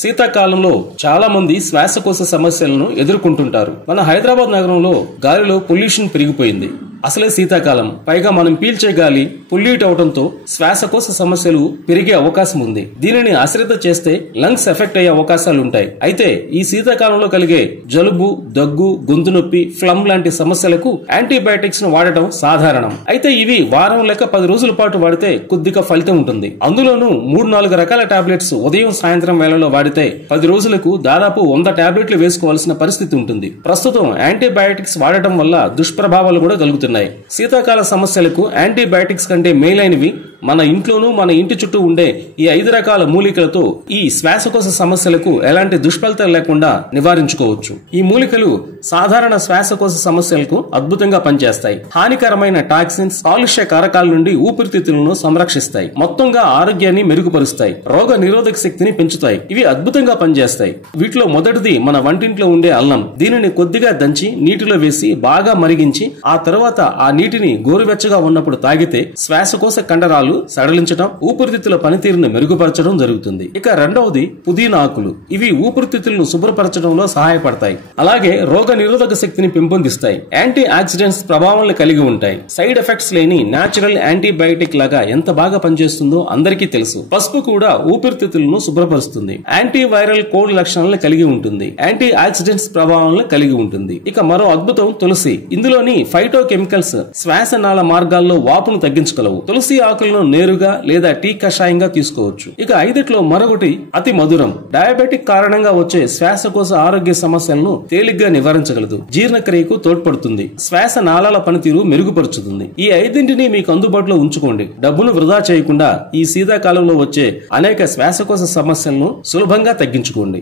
శీతాకాలంలో చాలా మంది శ్వాసకోశ సమస్యలను ఎదుర్కొంటుంటారు. మన హైదరాబాద్ నగరంలో గాలిలో పొల్యూషన్ పెరిగిపోయింది. అసలే శీతాకాలం, పైగా మనం పీల్చే గాలి పొల్యూట్ అవడంతో శ్వాసకోశ సమస్యలు పెరిగే అవకాశం ఉంది. దీనిని అశ్రద్ధ చేస్తే లంగ్స్ ఎఫెక్ట్ అయ్యే అవకాశాలుంటాయి. అయితే ఈ శీతాకాలంలో కలిగే జలుబు, దగ్గు, గొంతు నొప్పి, ఫ్లమ్ లాంటి సమస్యలకు యాంటీబయాటిక్స్ ను వాడటం సాధారణం. అయితే ఇవి వారం లేక 10 రోజుల పాటు వాడితే కొద్దిగా ఫలితం ఉంటుంది. అందులోనూ 3-4 రకాల టాబ్లెట్స్ ఉదయం సాయంత్రం వేళలో వాడితే 10 రోజులకు దాదాపు 100 టాబ్లెట్లు వేసుకోవాల్సిన పరిస్థితి ఉంటుంది. ప్రస్తుతం యాంటీబయాటిక్స్ వాడటం వల్ల దుష్ప్రభావాలు కూడా కలుగుతున్నాయి. శీతాకాల సమస్యలకు యాంటీబయాటిక్స్ కంటే మేలైనవి మన ఇంట్లోనూ మన ఇంటి చుట్టూ ఉండే ఈ 5 రకాల మూలికలతో ఈ శ్వాసకోశ సమస్యలకు ఎలాంటి దుష్ఫలితాలు లేకుండా నివారించుకోవచ్చు. ఈ మూలికలు సాధారణ శ్వాసకోశ సమస్యలకు అద్భుతంగా పనిచేస్తాయి. హానికరమైన టాక్సిన్స్, కాలుష్య కారకాల నుండి ఊపిరితిత్తులను సంరక్షిస్తాయి. మొత్తంగా ఆరోగ్యాన్ని మెరుగుపరుస్తాయి. రోగ నిరోధక శక్తిని పెంచుతాయి. ఇవి అద్భుతంగా పనిచేస్తాయి. వీటిలో మొదటిది మన వంటింట్లో ఉండే అల్లం. దీనిని కొద్దిగా దంచి నీటిలో వేసి బాగా మరిగించి ఆ తర్వాత ఆ నీటిని గోరువెచ్చగా ఉన్నప్పుడు తాగితే శ్వాసకోశ కండరాలు సడలించడం, ఊపిరితిత్తుల పనితీరును మెరుగుపరచడం జరుగుతుంది. ఇక రెండవది పుదీనా ఆకులు. ఇవి ఊపిరితిత్తులను శుభ్రపరచడంలో సహాయపడతాయి. అలాగే రోగ నిరోధక శక్తిని పెంపొందిస్తాయి. యాంటీ ఆక్సిడెంట్స్ ప్రభావాలను కలిగి ఉంటాయి. సైడ్ ఎఫెక్ట్స్ లేని నేచురల్ యాంటీబయాటిక్ లాగా ఎంత బాగా పనిచేస్తుందో అందరికీ తెలుసు. పసుపు కూడా ఊపిరితిత్తులను శుభ్రపరుస్తుంది. యాంటీ వైరల్ కోడ్ లక్షణాలను కలిగి ఉంటుంది. యాంటీ ఆక్సిడెంట్స్ ప్రభావాలను కలిగి ఉంటుంది. ఇక మరో అద్భుతం తులసి. ఇందులోని ఫైటో కెమికల్స్ శ్వాసనాళ మార్గాల్లో వాపును తగ్గించగలవు. తులసి ఆకులను నేరుగా లేదా టీ కషాయంగా తీసుకోవచ్చు. ఇక 5ట్లో మరొకటి అతి మధురం. డయాబెటిక్ కారణంగా వచ్చే శ్వాసకోశ ఆరోగ్య సమస్యలను తేలిగ్గా నివారించగలదు. జీర్ణక్రియకు తోడ్పడుతుంది. శ్వాస నాళాల పనితీరు మెరుగుపరుచుతుంది. ఈ 5ంటిని మీకు అందుబాటులో ఉంచుకోండి. డబ్బును వృధా చేయకుండా ఈ శీతాకాలంలో వచ్చే అనేక శ్వాసకోశ సమస్యలను సులభంగా తగ్గించుకోండి.